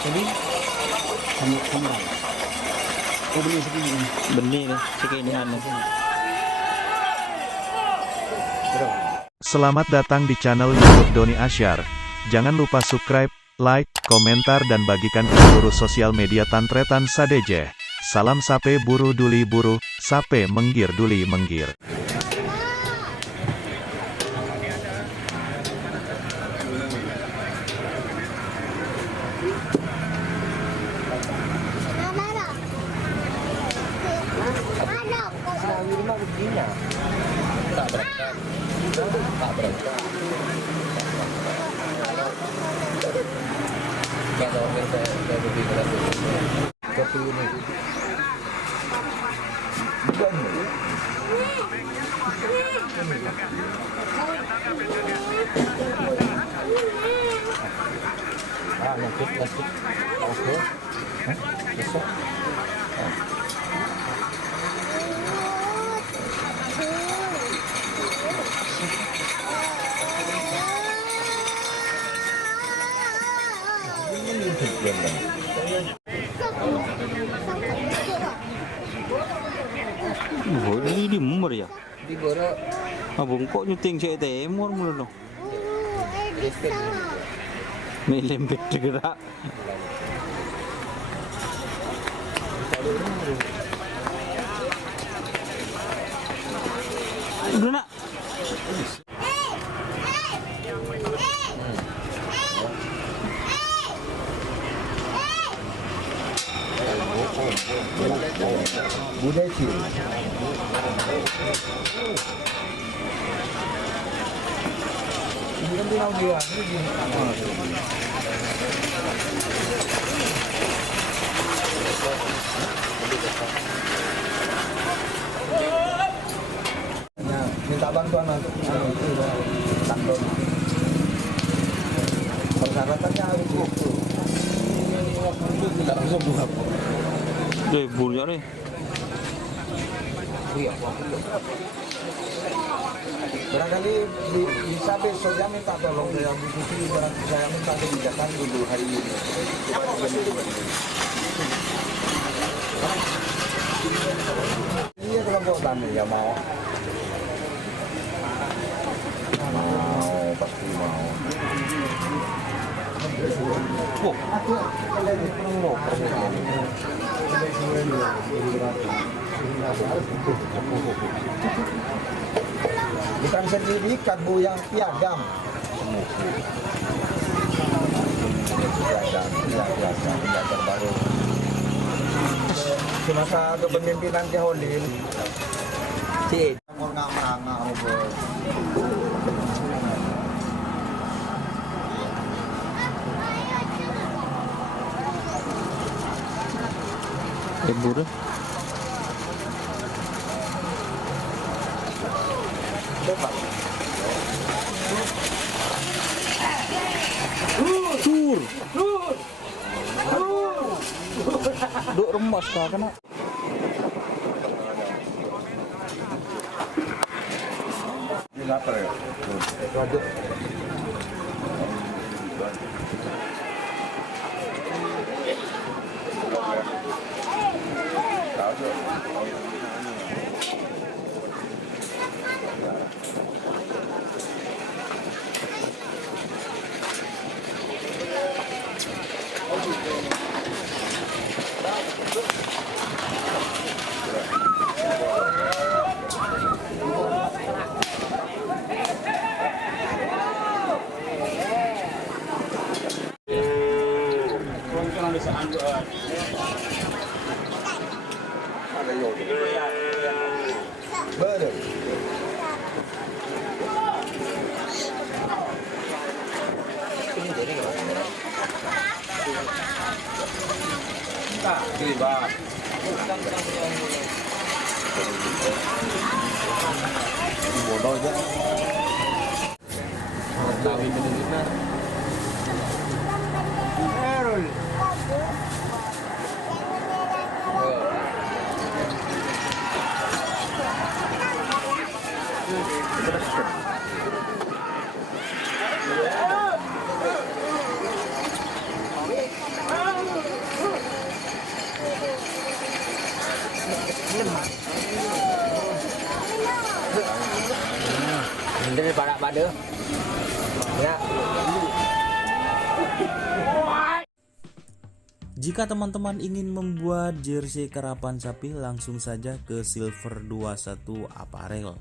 Jadi kamu aku beli segini. Beli nih segini Selamat datang di channel YouTube Doni Asyar. Jangan lupa subscribe, like, komentar dan bagikan ke seluruh sosial media Tantretan Sadeje. Salam sape buru duli buru, sape menggir duli menggir. Ini di umur ya? Di boro. Abang kok nyuting saya temur mulu no. May lembet gerak. Udah nak. Budaya sih. Ini kan bilang dia ini. Nah, minta bantuan untuk kantor. Persyaratannya harus itu. Tidak bisa buka. Deh, bulnya nih. Iya, barangkali bisa besoknya minta tolong dari Bu Susi, saya minta kebijakan dulu hari ini. Iya kelompok tani ya mau. Mau pasti mau. Oh, aku lagi perlu bukan sertifikat Bu yang piagam. Piagam terbaru. Semasa kepemimpinan Keholil. Cik, mau ngamang Robert. Buru. Tur. Duk remas kah kena? Ini lapar ya? Betul. Tak, tiba. Bodoh aja. Tahu benar-benar. Errol. Dari pada ya. Jika teman-teman ingin membuat jersey karapan sapi, langsung saja ke Silver 21 Apparel.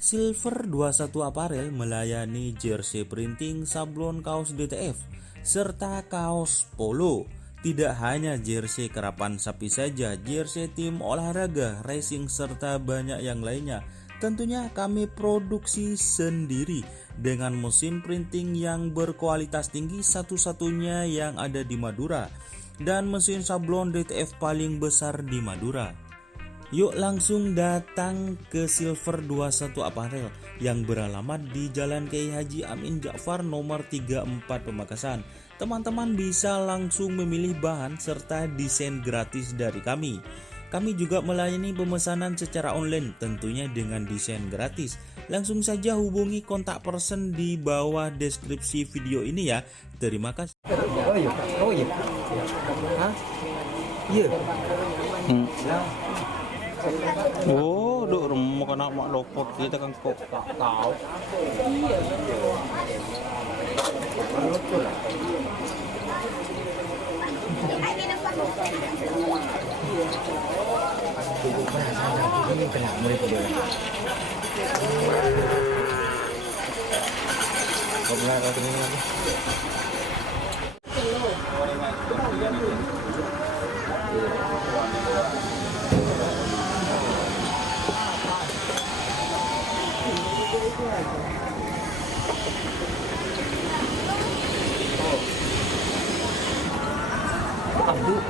Silver 21 Apparel melayani jersey printing, sablon kaos DTF, serta kaos polo. Tidak hanya jersey karapan sapi saja, jersey tim olahraga, racing, serta banyak yang lainnya. Tentunya kami produksi sendiri dengan mesin printing yang berkualitas tinggi, satu-satunya yang ada di Madura, dan mesin sablon DTF paling besar di Madura. Yuk langsung datang ke Silver 21 Apparel yang beralamat di Jalan Kiai Haji Amin Ja'far nomor 34 Pamekasan. Teman-teman bisa langsung memilih bahan serta desain gratis dari kami. Kami juga melayani pemesanan secara online, tentunya dengan desain gratis. Langsung saja hubungi kontak person di bawah deskripsi video ini ya. Terima kasih. Oh iya. Hah? Iya. Oh, duk remuk anak mak lopot kita kan kok Tahu. Iya. Ini kena murid dia. Kau benar kau ini lagi. Aduh.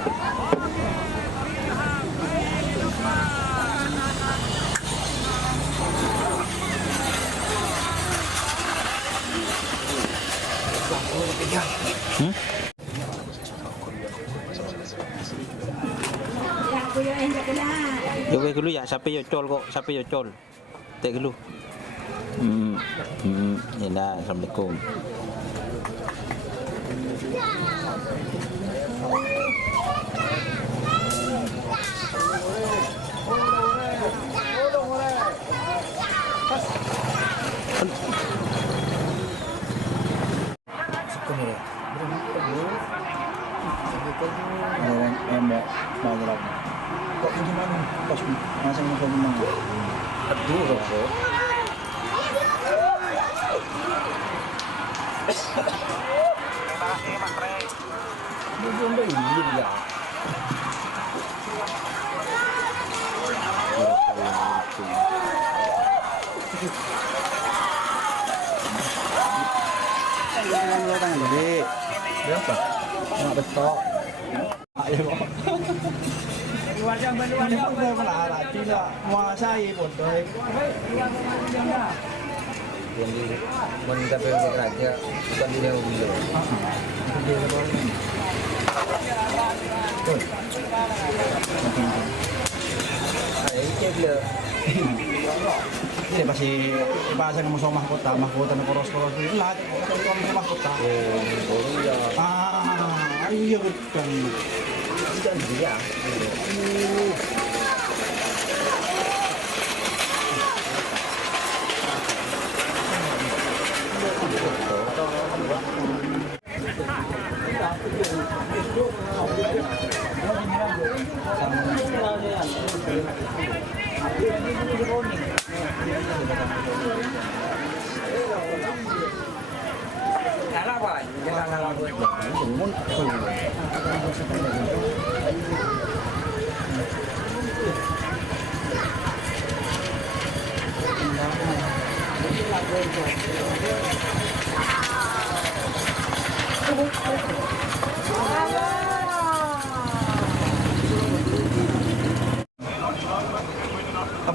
Yo dulu ya, sampai yo col kok, sampai yo col. Tek dulu. Ya dah, Assalamualaikum. Kok gimana? Pas masa mau gimana? Aduh, kok. Belum belum ya. Berapa? Nggak betok. Ayo. Wajah benuan itu melarang tidak menguasai bodoh. Yang di mencapai kerja bukan dia dulu. Ini pasti bahasa ngomong soal mahkota dan koros-koros itu lah, ngomong mahkota. Oh iya. Iya betul. Jangan dia.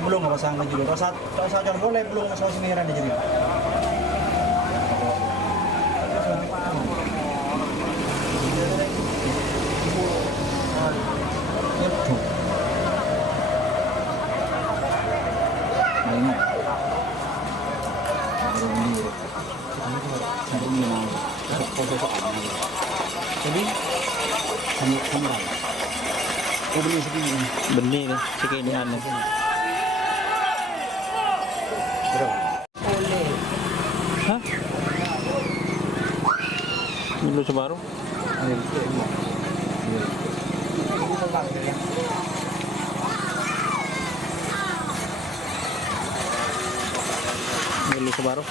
Belum pasang juga. Kalau saya boleh belum saus merah di sini. Jadi sama. Oh beli segini. Beli segini. Berapa? Milo Subaru. Milo Subaru.